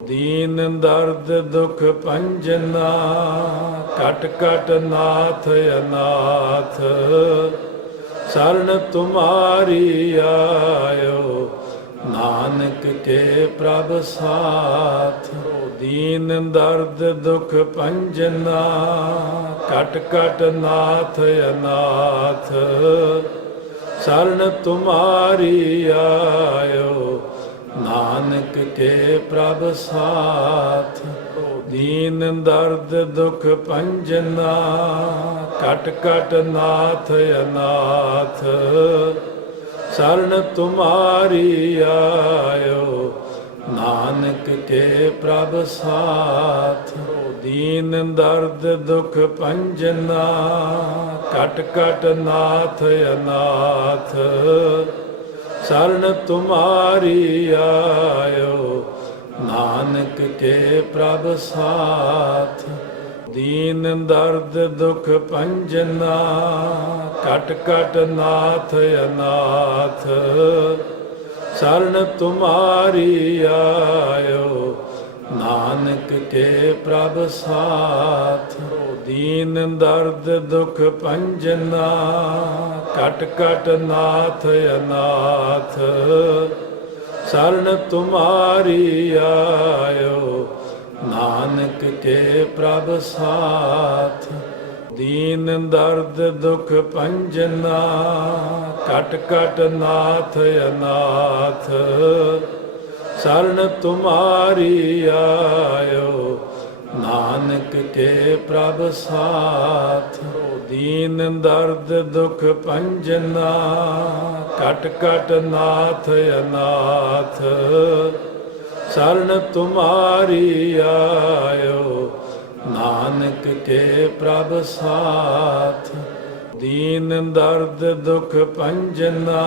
दीन दर्द दुख पंजना, cut cut नाथ अनाथ। शरण तुम्हारी आयो, नानक के प्रभ साथ। दीन दर्द दुख पंजना, कट कट नाथ अनाथ। शरण तुम्हारी आयो, नानक के प्रभ साथ। दीन दर्द दुख पंजना, कट कट नाथ अनाथ। शरण तुम्हारी आयो, नानक के प्रभ साथ। दीन दर्द दुख पंजना, कट कट नाथ अनाथ। शरण तुम्हारी आयो, नानक के प्रभ साथ। दीन दर्द दुख पंजना, कट कट नाथ अनाथ। शरण तुम्हारी आयो, नानक के प्रभ साथ। दीन दर्द दुख पंजना, कट कट नाथ अनाथ। शरण तुम्हारी आयो, नानक के प्रभ साथ। दीन दर्द दुख पंजना, कट कट नाथ अनाथ। शरण तुम्हारी आयो, नानक के प्रभ साथ। दीन दर्द दुख पंजना, कट कट नाथ अनाथ। शरण तुम्हारी आयो, नानक के प्रभ साथ। दीन दर्द दुख पंजना,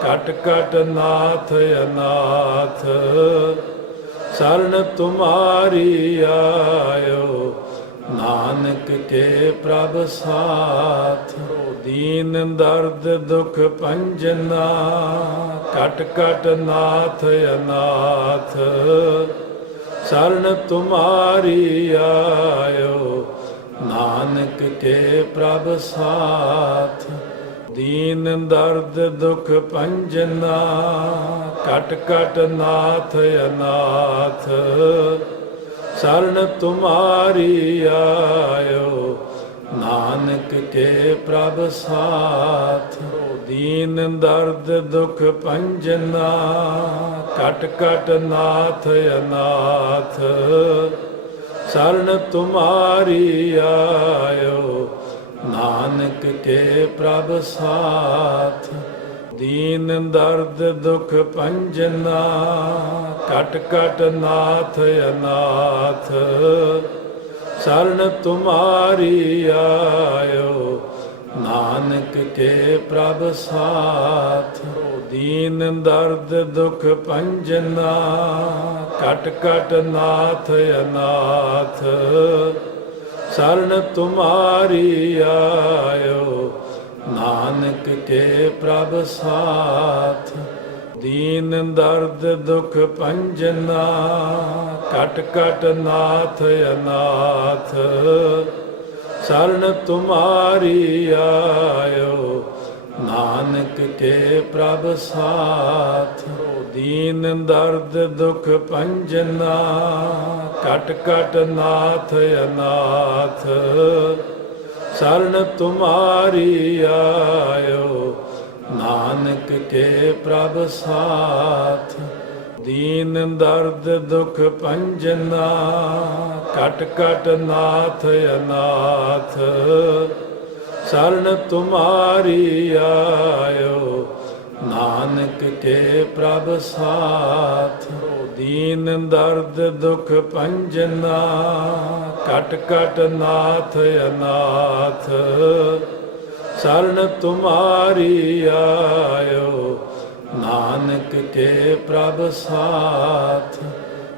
कट कट नाथ अनाथ। शरण तुम्हारी आयो, नानक के प्रभ साथ। दीन दर्द दुख पंजना, कट कट नाथ अनाथ। शरण तुम्हारी आयो, नानक के प्रभ साथ। दीन दर्द दुख पंजना, कट कट नाथ अनाथ। शरण तुम्हारी आयो, नानक के प्रभ साथ। दीन दर्द दुख पंजना, कट कट नाथ अनाथ। शरण तुम्हारी आयो, नानक के प्रभ साथ। दीन दर्द दुख पंजना, कट कट नाथ अनाथ। शरण तुम्हारी आयो, नानक के प्रभ साथ। दीन दर्द दुख पंजना, कट कट नाथ अनाथ। शरण तुम्हारी आयो, नानक के प्रभ साथ। दीन दर्द दुख पंजना, कट कट नाथ अनाथ। शरण तुम्हारी आयो, नानक के प्रभ साथ। दीन दर्द दुख पंजना, कट कट नाथ अनाथ। शरण तुम्हारी आयो, नानक के प्रभ साथ। दीन दर्द दुख पंजना, कट कट नाथ अनाथ। शरण तुम्हारी आयो, नानक के प्रभ साथ। दीन दर्द दुख पंजना, कट कट नाथ अनाथ। शरण तुम्हारी आयो, नानक के प्रभ साथ।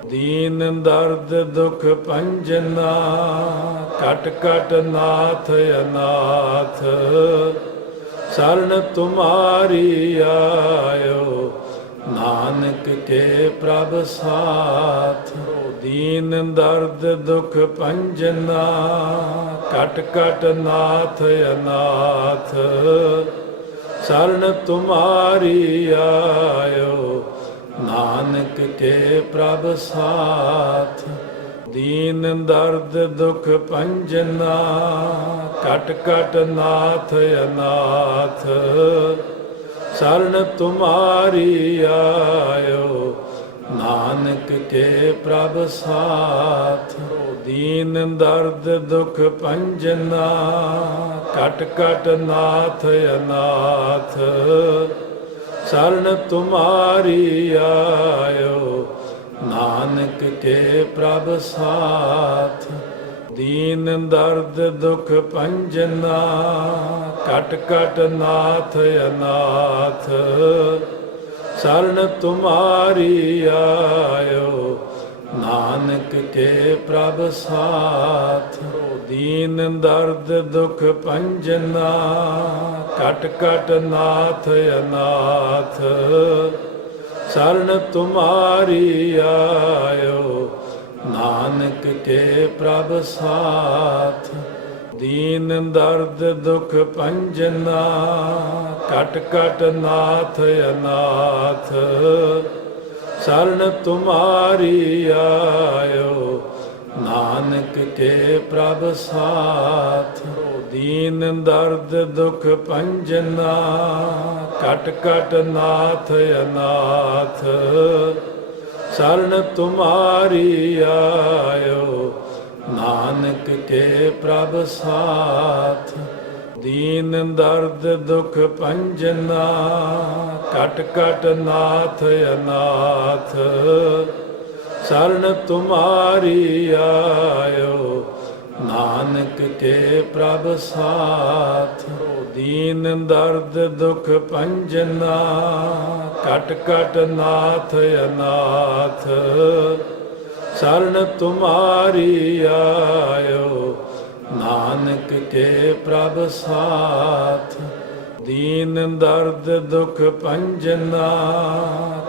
दीन दर्द दुख पंजना, कट कट नाथ अनाथ। शरण तुम्हारी आयो, ਨਾਨਕ ਕੇ ਪ੍ਰਭ ਸਾਥ। ਦੀਨ ਦਰਦ ਦੁਖ ਭੰਜਨਾ ਕਟ ਕਟ ਨਾਥ ਅਨਾਥ। ਸ਼ਰਨ ਤੁਮਾਰੀ ਆਇਓ ਨਾਨਕ ਕੇ ਪ੍ਰਭ ਸਾਥ। ਦੀਨ ਦਰਦ ਦੁਖ ਭੰਜਨਾ ਕਟ ਕਟ ਨਾਥ ਅਨਾਥ। ਸ਼ਰਨ ਤੁਮਾਰੀ ਆਇਓ ਨਾਨਕ ਕੇ ਪ੍ਰਭ ਸਾਥ। ਦੀਨ ਦਰਦ ਦੁਖ ਭੰਜਨਾ ਕਟ ਕਟ ਨਾਥ ਅਨਾਥ। ਸ਼ਰਨ ਤੁਮਾਰੀ ਆਇਓ ਨਾਨਕ ਕੇ ਪ੍ਰਭ ਸਾਥ। ਦੀਨ ਦਰਦ ਦੁਖ ਭੰਜਨਾ ਕਟ ਕਟ ਨਾਥ ਅਨਾਥ। ਸ਼ਰਨ ਤੁਮਾਰੀ ਆਇਓ ਨਾਨਕ ਕੇ ਪ੍ਰਭ ਸਾਥ। ਦੀਨ ਦਰਦ ਦੁਖ ਭੰਜਨਾ ਕਟ ਕਟ ਨਾਥ ਅਨਾਥ। ਸ਼ਰਨ ਤੁਮਾਰੀ ਆਇਓ ਨਾਨਕ ਕੇ ਪ੍ਰਭ ਸਾਥ। ਦੀਨ ਦਰਦ ਦੁਖ ਭੰਜਨਾ ਕਟ ਕਟ ਨਾਥ ਅਨਾਥ। ਸ਼ਰਨ ਤੁਮਾਰੀ ਆਇਓ ਨਾਨਕ ਕੇ ਪ੍ਰਭ ਸਾਥ। ਦੀਨ ਦਰਦ ਦੁਖ ਭੰਜਨਾ ਕਟ ਕਟ ਨਾਥ ਅਨਾਥ। ਸ਼ਰਨ ਤੁਮਾਰੀ ਆਇਓ ਨਾਨਕ ਕੇ ਪ੍ਰਭ ਸਾਥ। ਦੀਨ ਦਰਦ ਦੁਖ ਭੰਜਨਾ ਕਟ ਕਟ ਨਾਥ ਅਨਾਥ। ਸ਼ਰਨ ਤੁਮਾਰੀ ਆਇਓ ਨਾਨਕ ਕੇ ਪ੍ਰਭ ਸਾਥ। ਦੀਨ ਦਰਦ ਦੁਖ ਭੰਜਨਾ ਕਟ ਕਟ ਨਾਥ ਅਨਾਥ। ਸ਼ਰਨ ਤੁਮਾਰੀ ਆਇਓ ਨਾਨਕ ਕੇ ਪ੍ਰਭ ਸਾਥ। ਦੀਨ ਦਰਦ ਦੁਖ ਭੰਜਨਾ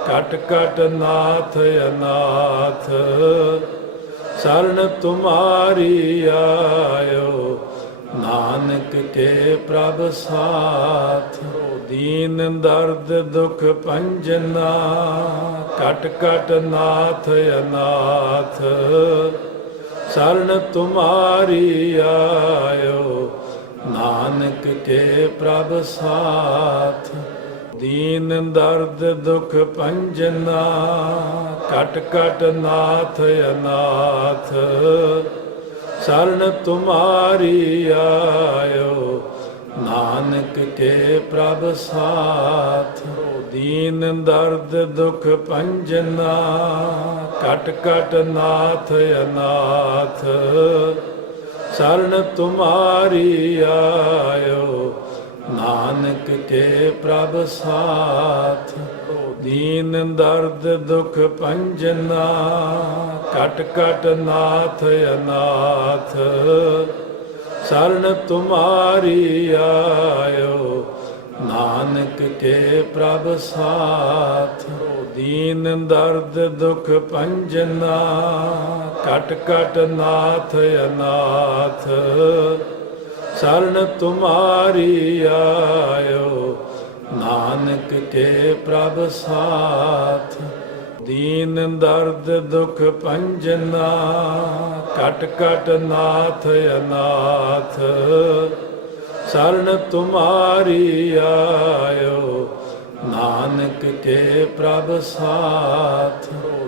ਕਟ ਕਟ ਨਾਥ ਅਨਾਥ। ਸ਼ਰਨ ਤੁਮਾਰੀ ਆਇਓ ਨਾਨਕ ਕੇ ਪ੍ਰਭ ਸਾਥ। ਦੀਨ ਦਰਦ ਦੁਖ ਭੰਜਨਾ ਕਟ ਕਟ ਨਾਥ ਅਨਾਥ। ਸ਼ਰਨ ਤੁਮਾਰੀ ਆਇਓ ਨਾਨਕ ਕੇ ਪ੍ਰਭ ਸਾਥ। ਦੀਨ ਦਰਦ ਦੁਖ ਭੰਜਨਾ ਕਟ ਕਟ ਨਾਥ ਅਨਾਥ। ਸ਼ਰਨ ਤੁਮਾਰੀ ਆਇਓ ਨਾਨਕ ਕੇ ਪ੍ਰਭ ਸਾਥ। ਦੀਨ ਦਰਦ ਦੁਖ ਭੰਜਨਾ ਕਟ ਕਟ ਨਾਥ ਅਨਾਥ। ਸ਼ਰਨ ਤੁਮਾਰੀ ਆਇਓ ਨਾਨਕ ਕੇ ਪ੍ਰਭ ਸਾਥ। ਦੀਨ ਦਰਦ ਦੁਖ ਭੰਜਨਾ ਕਟ ਕਟ ਨਾਥ ਅਨਾਥ। ਸ਼ਰਨ ਤੁਮਾਰੀ ਆਇਓ ਨਾਨਕ ਕੇ ਪ੍ਰਭ ਸਾਥ। ਦੀਨ ਦਰਦ ਦੁਖ ਭੰਜਨਾ ਕਟ ਕਟ ਨਾਥ ਅਨਾਥ। ਸ਼ਰਨ ਤੁਮਾਰੀ ਆਇਓ ਨਾਨਕ ਕੇ ਪ੍ਰਭ ਸਾਥ। ਦੀਨ ਦਰਦ ਦੁਖ ਭੰਜਨਾ ਕਟ ਕਟ ਨਾਥ ਅਨਾਥ। ਸ਼ਰਨ ਤੁਮਾਰੀ ਆਇਓ ਨਾਨਕ ਕੇ ਪ੍ਰਭ ਸਾਥ।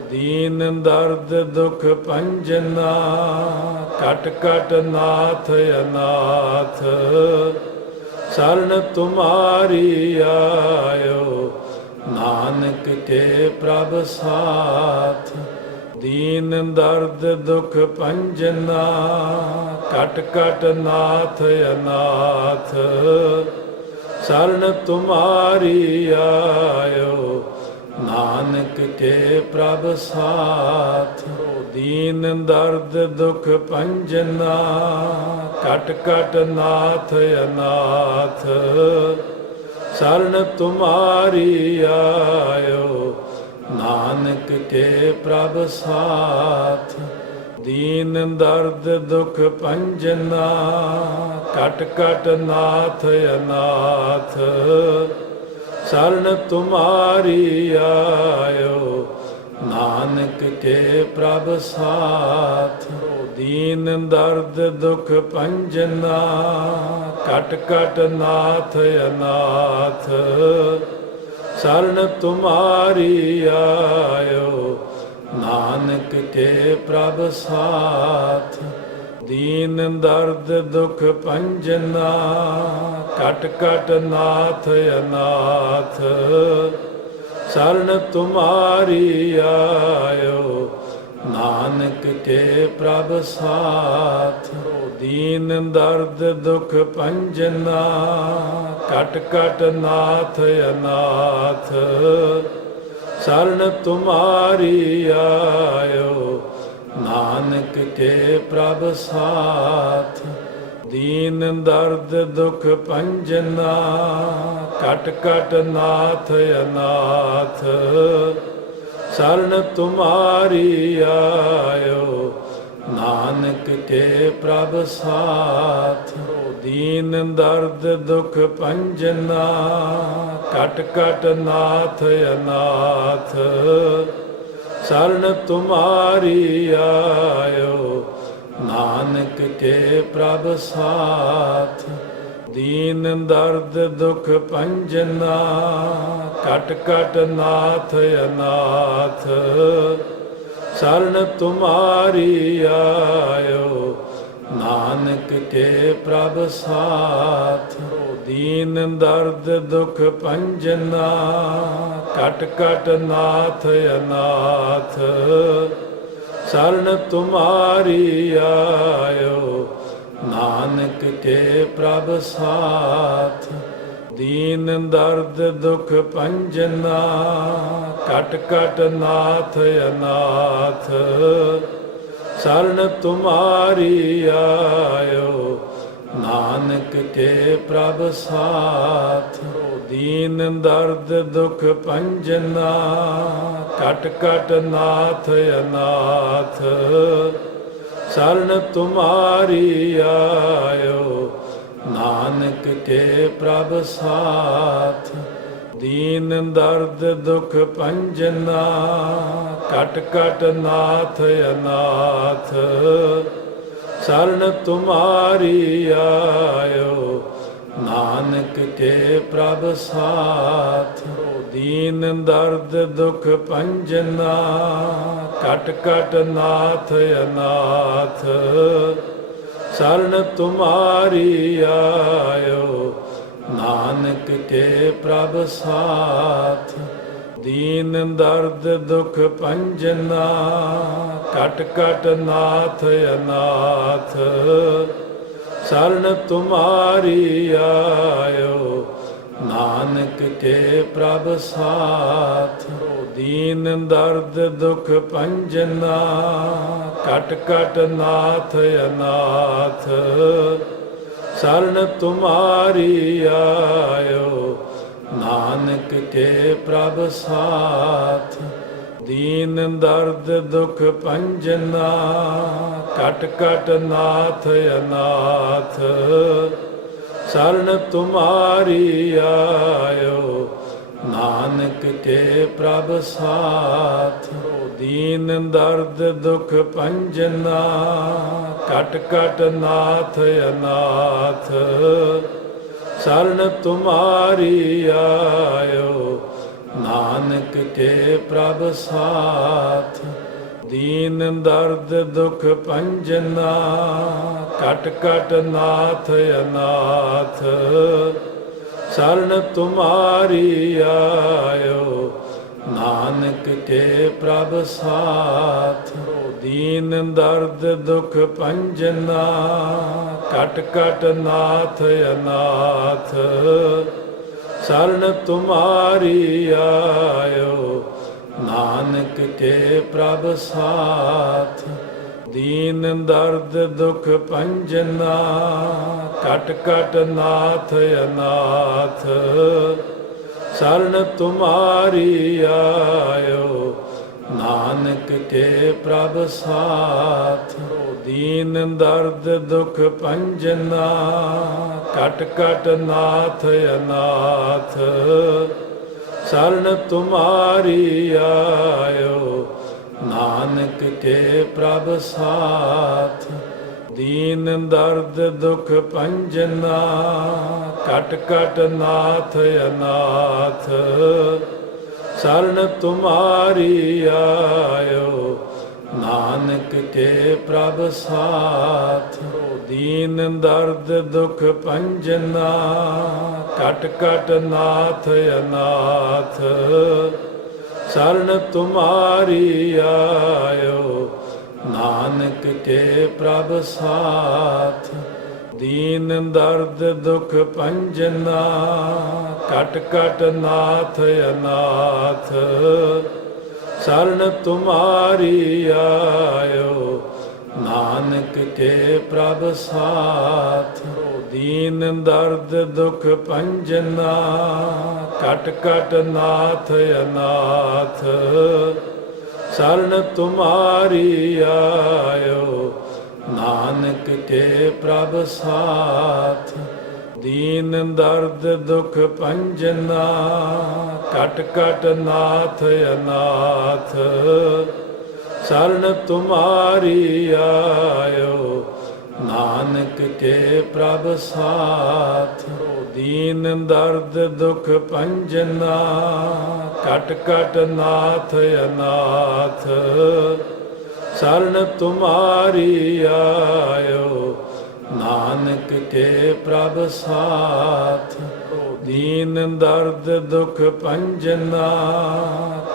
ਦੀਨ ਦਰਦ ਦੁਖ ਭੰਜਨਾ ਕਟ ਕਟ ਨਾਥ ਅਨਾਥ। ਸ਼ਰਨ ਤੁਮਾਰੀ ਆਇਓ ਨਾਨਕ ਕੇ ਪ੍ਰਭ ਸਾਥ। ਦੀਨ ਦਰਦ ਦੁਖ ਭੰਜਨਾ ਕਟ ਕਟ ਨਾਥ ਅਨਾਥ। ਸ਼ਰਨ ਤੁਮਾਰੀ ਆਇਓ ਨਾਨਕ ਕੇ ਪ੍ਰਭ ਸਾਥ। ਦੀਨ ਦਰਦ ਦੁਖ ਭੰਜਨਾ ਕਟ ਕਟ ਨਾਥ ਅਨਾਥ। शरण तुम्हारी आयो, नानक के प्रभ साथ। दीन दर्द दुख पंजना, कट कट नाथ अनाथ। शरण तुम्हारी आयो, नानक के प्रभ साथ। दीन दर्द दुख पंजना, कट कट नाथ अनाथ। शरण तुम्हारी आयो, नानक के प्रभ साथ। दीन दर्द दुख पंजना, कट कट नाथ अनाथ। शरण तुम्हारी आयो, नानक के प्रभ साथ। दीन दर्द दुख पंजना, कट कट नाथ अनाथ। शरण तुम्हारी आयो, नानक के प्रभ साथ। दीन दर्द दुख पंजना, कट कट नाथ अनाथ। शरण तुम्हारी आयो, नानक के प्रभ साथ। दीन दर्द दुख पंजना, कट कट नाथ अनाथ। शरण तुम्हारी आयो, नानक के प्रभ साथ। दीन दर्द दुख पंजना, कट कट नाथ अनाथ। शरण तुम्हारी आयो, नानक के प्रभ साथ। दीन दर्द दुख पंजना, कट कट नाथ अनाथ। शरण तुम्हारी आयो, नानक के प्रभ साथ। दीन दर्द दुख पंजना, कट कट नाथ अनाथ। शरण तुम्हारी आयो, नानक के प्रभ साथ। दीन दर्द दुख पंजना, कट कट नाथ अनाथ। शरण तुम्हारी आयो, नानक के प्रभ साथ। दीन दर्द दुख पंजना, कट कट नाथ अनाथ। शरण तुम्हारी आयो, नानक के प्रभ साथ। दीन दर्द दुख पंजना, कट कट नाथ अनाथ। शरण तुम्हारी आयो, नानक के प्रभ साथ। दीन दर्द दुख पंजना, कट कट नाथ अनाथ। शरण तुम्हारी आयो, नानक के प्रभ साथ। दीन दर्द दुख पंजना, कट कट नाथ अनाथ। शरण तुम्हारी आयो, नानक के प्रभ साथ। दीन दर्द दुख पंजना, कट कट नाथ अनाथ। शरण तुम्हारी आयो, नानक के प्रभ साथ। दीन दर्द दुख पंजना, कट कट नाथ अनाथ। शरण तुम्हारी आयो, नानक के प्रभ साथ। दीन दर्द दुख पंजना, कट कट नाथ अनाथ। शरण तुम्हारी आयो, नानक के प्रभ साथ। दीन दर्द दुख पंजना, कट कट नाथ अनाथ। शरण तुम्हारी आयो, नानक के प्रभ साथ। दीन दर्द दुख पंजना, कट कट नाथ अनाथ। शरण तुम्हारी आयो, नानक के प्रभ साथ। दीन दर्द दुख पंजना, कट कट नाथ अनाथ। शरण तुम्हारी आयो, नानक के प्रभ साथ। दीन दर्द दुख पंजना, कट कट नाथ अनाथ। शरण तुम्हारी आयो, नानक के प्रभ साथ। दीन दर्द दुख पंजना, कट कट नाथ अनाथ। शरण तुम्हारी आयो, नानक के प्रभ साथ। दीन दर्द दुख पंजना, कट कट नाथ अनाथ। शरण तुम्हारी आयो, नानक के प्रभ साथ। दीन दर्द दुख पंजना, कट कट नाथ अनाथ। शरण तुम्हारी आयो, नानक के प्रभ साथ। दीन दर्द दुख पंजना, कट कट नाथ अनाथ। शरण तुम्हारी आयो, नानक के प्रभ साथ। दीन दर्द दुख पंजना, कट कट नाथ अनाथ। शरण तुम्हारी आयो, नानक के प्रभ साथ। दीन दर्द दुख पंजना,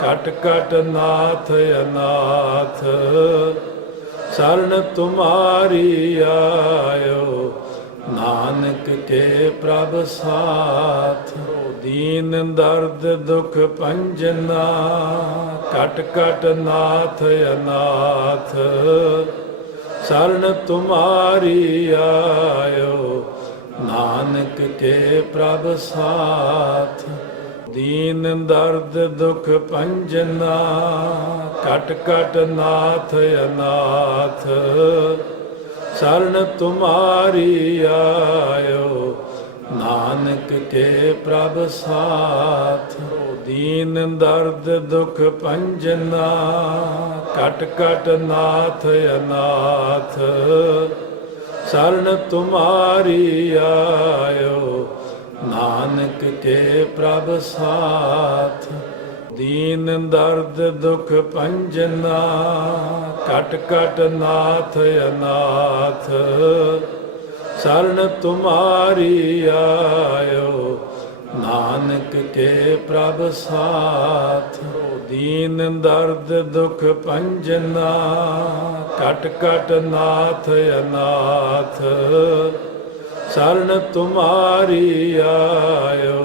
कट कट नाथ अनाथ। शरण तुम्हारी आयो, नानक के प्रभ साथ। दीन दर्द दुख पंजना, कट कट नाथ अनाथ। शरण तुम्हारी आयो, नानक के प्रभ साथ। दीन दर्द दुख पंजना, कट कट नाथ अनाथ। शरण तुम्हारी आयो, नानक के प्रभ साथ। दीन दर्द दुख पंजना, कट कट नाथ अनाथ। शरण तुम्हारी आयो, नानक के प्रभ साथ। दीन दर्द दुख पंजना, कट कट नाथ अनाथ। शरण तुम्हारी आयो, नानक के प्रभ साथ। दीन दर्द दुख पंजना, कट कट नाथ अनाथ। शरण तुम्हारी आयो,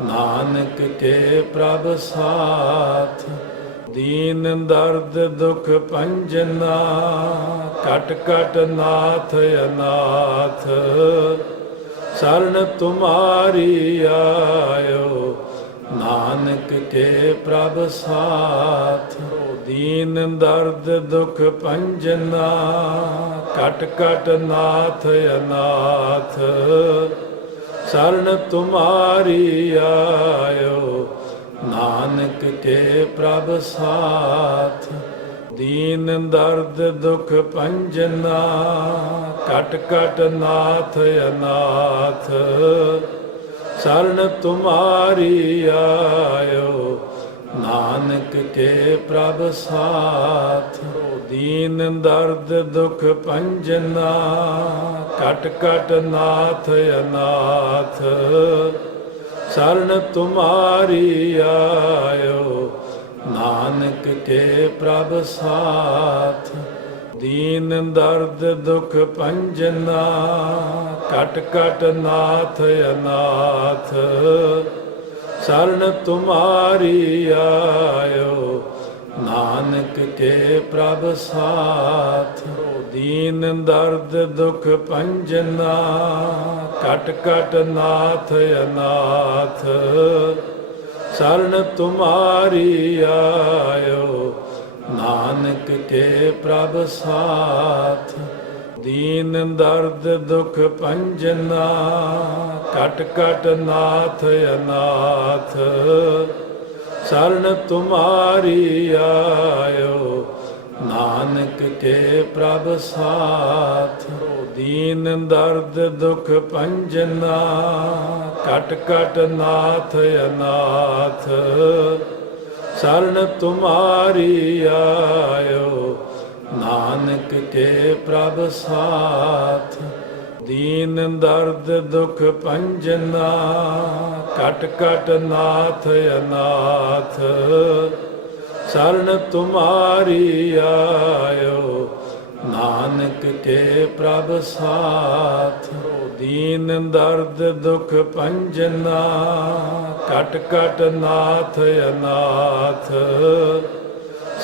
नानक के प्रभ साथ। दीन दर्द दुख पंजना, कट कट नाथ अनाथ। शरण तुम्हारी आयो, नानक के प्रभ साथ। दीन दर्द दुख पंजना, कट कट नाथ अनाथ। शरण तुम्हारी आयो, नानक के प्रभ साथ। दीन दर्द दुख पंजना, कट कट नाथ अनाथ। शरण तुम्हारी आयो, नानक के प्रभ साथ। दीन दर्द दुख पंजना, कट कट नाथ अनाथ। शरण तुम्हारी आयो, नानक के प्रभ साथ। दीन दर्द दुख पंजना, कट कट नाथ अनाथ। शरण तुम्हारी आयो, ਨਾਨਕ ਕੇ ਪ੍ਰਭ ਸਾਥ। ਦੀਨ ਦਰਦ ਦੁਖ ਭੰਜਨਾ ਕਟ ਕਟ ਨਾਥ ਅਨਾਥ। ਸ਼ਰਨ ਤੁਮਾਰੀ ਆਇਓ ਨਾਨਕ ਕੇ ਪ੍ਰਭ ਸਾਥ। ਦੀਨ ਦਰਦ ਦੁਖ ਭੰਜਨਾ ਕਟ ਕਟ ਨਾਥ ਅਨਾਥ। ਸ਼ਰਨ ਤੁਮਾਰੀ ਆਇਓ ਨਾਨਕ ਕੇ ਪ੍ਰਭ ਸਾਥ। ਦੀਨ ਦਰਦ ਦੁਖ ਭੰਜਨਾ ਕਟ ਕਟ ਨਾਥ ਅਨਾਥ। ਸ਼ਰਨ ਤੁਮਾਰੀ ਆਇਓ ਨਾਨਕ ਕੇ ਪ੍ਰਭ ਸਾਥ। ਦੀਨ ਦਰਦ ਦੁਖ ਭੰਜਨਾ ਕਟ ਕਟ ਨਾਥ ਅਨਾਥ। ਸ਼ਰਨ ਤੁਮਾਰੀ ਆਇਓ ਨਾਨਕ ਕੇ ਪ੍ਰਭ ਸਾਥ। ਦੀਨ ਦਰਦ ਦੁਖ ਭੰਜਨਾ ਕਟ ਕਟ ਨਾਥ ਅਨਾਥ।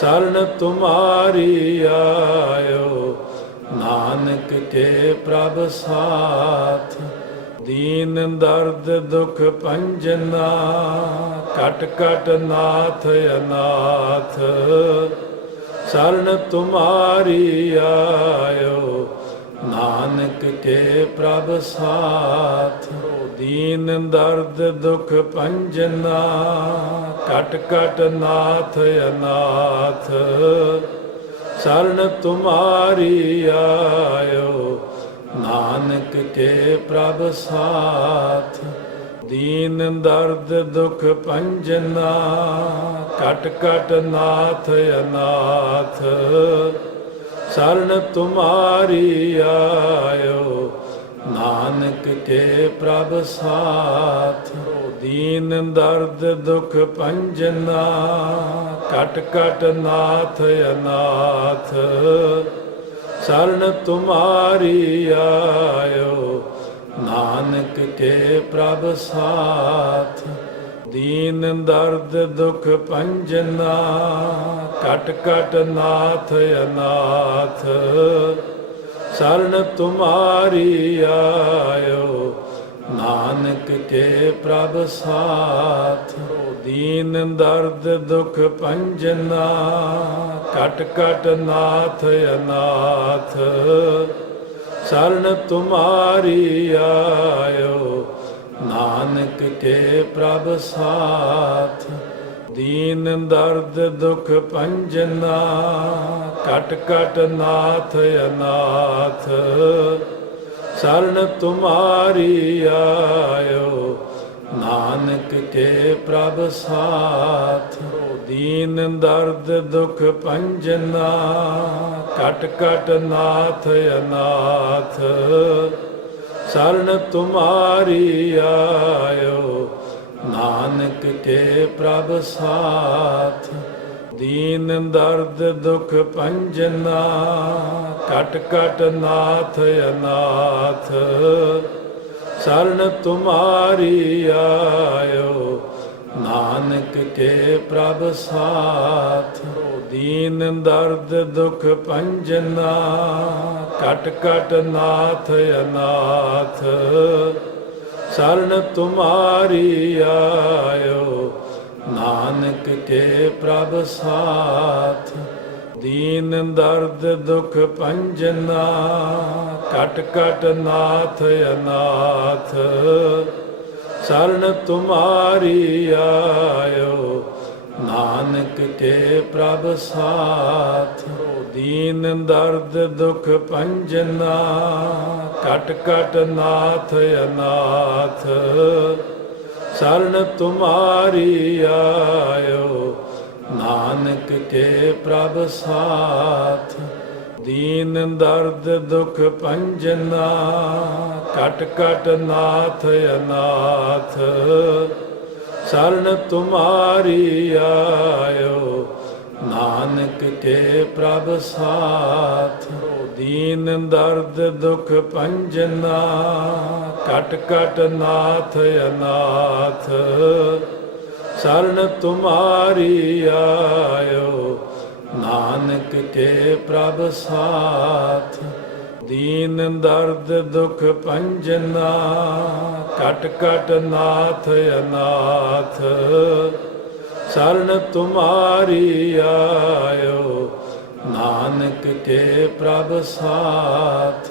ਸ਼ਰਨ ਤੁਮਾਰੀ ਆਇਓ ਨਾਨਕ ਕੇ ਪ੍ਰਭ ਸਾਥ। ਦੀਨ ਦਰਦ ਦੁਖ ਭੰਜਨਾ ਕਟ ਕਟ ਨਾਥ ਅਨਾਥ। ਸ਼ਰਨ ਤੁਮਾਰੀ ਆਇਓ ਨਾਨਕ ਕੇ ਪ੍ਰਭ ਸਾਥ। ਦੀਨ ਦਰਦ ਦੁਖ ਭੰਜਨਾ ਕਟ ਕਟ ਨਾਥ ਅਨਾਥ। ਸ਼ਰਨ ਤੁਮਾਰੀ ਆਇਓ ਨਾਨਕ ਕੇ ਪ੍ਰਭ ਸਾਥ। ਦੀਨ ਦਰਦ ਦੁਖ ਭੰਜਨਾ ਕਟ ਕਟ ਨਾਥ ਅਨਾਥ। ਸ਼ਰਨ ਤੁਮਾਰੀ ਆਇਓ ਨਾਨਕ ਕੇ ਪ੍ਰਭ ਸਾਥ। ਦੀਨ ਦਰਦ ਦੁਖ ਭੰਜਨਾ ਕਟ ਕਟ ਨਾਥ ਅਨਾਥ। ਸ਼ਰਨ ਤੁਮਾਰੀ ਆਇਓ ਨਾਨਕ ਕੇ ਪ੍ਰਭ ਸਾਥ। ਦੀਨ ਦਰਦ ਦੁਖ ਭੰਜਨਾ ਕਟ ਕਟ ਨਾਥ ਅਨਾਥ। ਸ਼ਰਨ ਤੁਮਾਰੀ ਆਇਓ ਨਾਨਕ ਕੇ ਪ੍ਰਭ ਸਾਥ। ਦੀਨ ਦਰਦ ਦੁਖ ਭੰਜਨਾ ਕਟ ਕਟ ਨਾਥ ਅਨਾਥ। ਸ਼ਰਨ ਤੁਮਾਰੀ ਆਇਓ ਨਾਨਕ ਕੇ ਪ੍ਰਭ ਸਾਥ। ਦੀਨ ਦਰਦ ਦੁਖ ਭੰਜਨਾ ਕਟ ਕਟ ਨਾਥ ਅਨਾਥ। ਸ਼ਰਨ ਤੁਮਾਰੀ ਆਇਓ ਨਾਨਕ ਕੇ ਪ੍ਰਭ ਸਾਥ। ਦੀਨ ਦਰਦ ਦੁਖ ਭੰਜਨਾ ਕਟ ਕਟ ਨਾਥ ਅਨਾਥ। ਸ਼ਰਨ ਤੁਮਾਰੀ ਆਇਓ ਨਾਨਕ ਕੇ ਪ੍ਰਭ ਸਾਥ। ਦੀਨ ਦਰਦ ਦੁਖ ਭੰਜਨਾ ਕਟ ਕਟ ਨਾਥ ਅਨਾਥ। ਸ਼ਰਨ ਤੁਮਾਰੀ ਆਇਓ ਨਾਨਕ ਕੇ ਪ੍ਰਭ ਸਾਥ। ਦੀਨ ਦਰਦ ਦੁਖ ਭੰਜਨਾ ਕਟ ਕਟ ਨਾਥ ਅਨਾਥ। ਸ਼ਰਨ ਤੁਮਾਰੀ ਆਇਓ ਨਾਨਕ ਕੇ ਪ੍ਰਭ ਸਾਥ। ਦੀਨ ਦਰਦ ਦੁਖ ਭੰਜਨਾ ਕਟ ਕਟ ਨਾਥ ਅਨਾਥ। ਸ਼ਰਨ ਤੁਮਾਰੀ ਆਇਓ ਨਾਨਕ ਕੇ ਪ੍ਰਭ ਸਾਥ। ਦੀਨ ਦਰਦ ਦੁਖ ਭੰਜਨਾ ਕਟ ਕਟ ਨਾਥ ਅਨਾਥ। ਸ਼ਰਨ ਤੁਮਾਰੀ ਆਇਓ ਨਾਨਕ ਕੇ ਪ੍ਰਭ ਸਾਥ। ਦੀਨ ਦਰਦ ਦੁਖ ਭੰਜਨਾ ਕਟ ਕਟ ਨਾਥ ਅਨਾਥ। ਸ਼ਰਨ ਤੁਮਾਰੀ ਆਇਓ ਨਾਨਕ ਕੇ ਪ੍ਰਭ ਸਾਥ। ਦੀਨ ਦਰਦ ਦੁਖ ਭੰਜਨਾ ਕਟ ਕਟ ਨਾਥ ਅਨਾਥ। ਸ਼ਰਨ ਤੁਮਾਰੀ ਆਇਓ ਨਾਨਕ ਕੇ ਪ੍ਰਭ ਸਾਥ। ਦੀਨ ਦਰਦ ਦੁਖ ਭੰਜਨਾ ਕਟ ਕਟ ਨਾਥ ਅਨਾਥ। ਸ਼ਰਨ ਤੁਮਾਰੀ ਆਇਓ ਨਾਨਕ ਕੇ ਪ੍ਰਭ ਸਾਥ।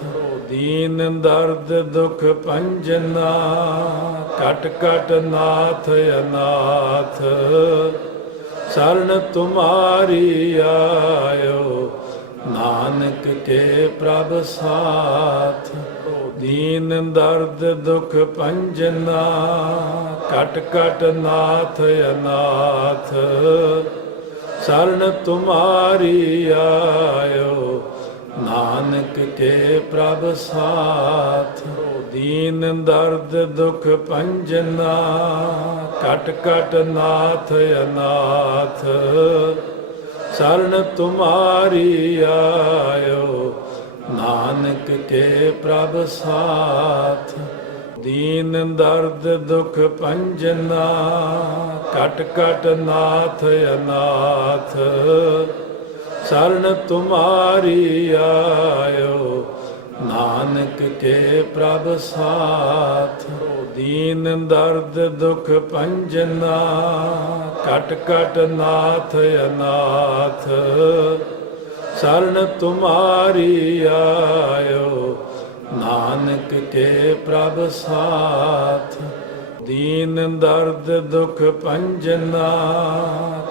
ਦੀਨ ਦਰਦ ਦੁਖ ਭੰਜਨਾ ਕਟ ਕਟ ਨਾਥ ਅਨਾਥ। ਸ਼ਰਨ ਤੁਮਾਰੀ ਆਇਓ ਨਾਨਕ ਕੇ ਪ੍ਰਭ ਸਾਥ। ਦੀਨ ਦਰਦ ਦੁਖ ਭੰਜਨਾ ਕਟ ਕਟ ਨਾਥ ਅਨਾਥ। ਸ਼ਰਨ ਤੁਮਾਰੀ ਆਇਓ ਨਾਨਕ ਕੇ ਪ੍ਰਭ ਸਾਥ। ਦੀਨ ਦਰਦ ਦੁਖ ਭੰਜਨਾ ਕਟ ਕਟ ਨਾਥ ਅਨਾਥ। ਸ਼ਰਨ ਤੁਮਾਰੀ ਆਇਓ ਨਾਨਕ ਕੇ ਪ੍ਰਭ ਸਾਥ। ਦੀਨ ਦਰਦ ਦੁਖ ਭੰਜਨਾ ਕਟ ਕਟ ਨਾਥ ਅਨਾਥ। ਸ਼ਰਨ ਤੁਮਾਰੀ ਆਇਓ ਨਾਨਕ ਕੇ ਪ੍ਰਭ ਸਾਥ। ਦੀਨ ਦਰਦ ਦੁਖ ਭੰਜਨਾ ਕਟ ਕਟ ਨਾਥ ਅਨਾਥ। ਸ਼ਰਨ ਤੁਮਾਰੀ ਆਇਓ ਨਾਨਕ ਕੇ ਪ੍ਰਭ ਸਾਥ। ਦੀਨ ਦਰਦ ਦੁਖ ਭੰਜਨਾ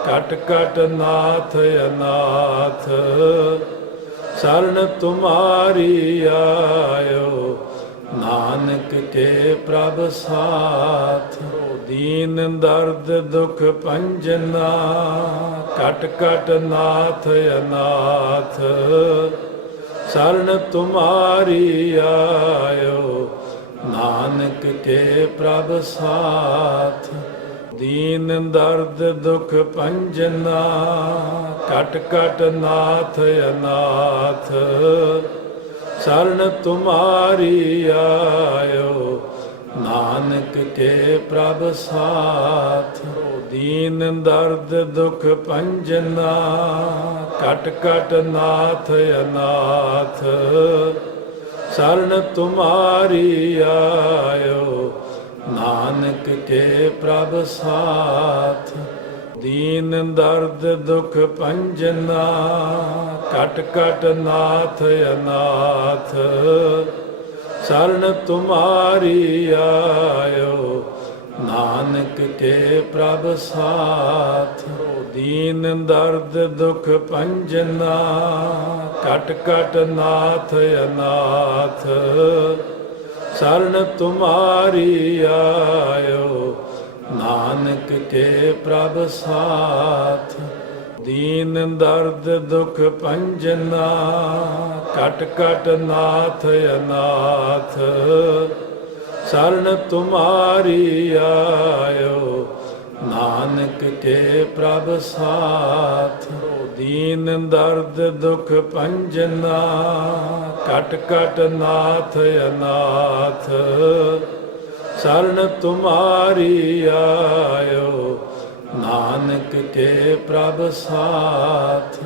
ਕਟ ਕਟ ਨਾਥ ਅਨਾਥ। ਸ਼ਰਨ ਤੁਮਾਰੀ ਆਇਓ ਨਾਨਕ ਕੇ ਪ੍ਰਭ ਸਾਥ। ਦੀਨ ਦਰਦ ਦੁਖ ਭੰਜਨਾ ਕਟ ਕਟ ਨਾਥ ਅਨਾਥ। ਸ਼ਰਨ ਤੁਮਾਰੀ ਆਇਓ ਨਾਨਕ ਕੇ ਪ੍ਰਭ ਸਾਥ। ਦੀਨ ਦਰਦ ਦੁਖ ਭੰਜਨਾ ਕਟ ਕਟ ਨਾਥ ਅਨਾਥ। ਸ਼ਰਨ ਤੁਮਾਰੀ ਆਇਓ ਨਾਨਕ ਕੇ ਪ੍ਰਭ ਸਾਥ। ਦੀਨ ਦਰਦ ਦੁਖ ਭੰਜਨਾ ਕਟ ਕਟ ਨਾਥ ਅਨਾਥ। ਸ਼ਰਨ ਤੁਮਾਰੀ ਆਇਓ ਨਾਨਕ ਕੇ ਪ੍ਰਭ ਸਾਥ। ਦੀਨ ਦਰਦ ਦੁਖ ਭੰਜਨਾ ਕਟ ਕਟ ਨਾਥ ਅਨਾਥ। ਸ਼ਰਨ ਤੁਮਾਰੀ ਆਇਓ ਨਾਨਕ ਕੇ ਪ੍ਰਭ ਸਾਥ। ਦੀਨ ਦਰਦ ਦੁਖ ਭੰਜਨਾ ਕਟ ਕਟ ਨਾਥ ਅਨਾਥ। ਸ਼ਰਨ ਤੁਮਾਰੀ ਆਇਓ ਨਾਨਕ ਕੇ ਪ੍ਰਭ ਸਾਥ। ਦੀਨ ਦਰਦ ਦੁਖ ਭੰਜਨਾ ਕਟ ਕਟ ਨਾਥ ਅਨਾਥ। ਸ਼ਰਨ ਤੁਮਾਰੀ ਆਇਓ ਨਾਨਕ ਕੇ ਪ੍ਰਭ ਸਾਥ। ਦੀਨ ਦਰਦ ਦੁਖ ਭੰਜਨਾ ਕਟ ਕਟ ਨਾਥ ਅਨਾਥ। ਸ਼ਰਨ ਤੁਮਾਰੀ ਆਇਓ ਨਾਨਕ ਕੇ ਪ੍ਰਭ ਸਾਥ।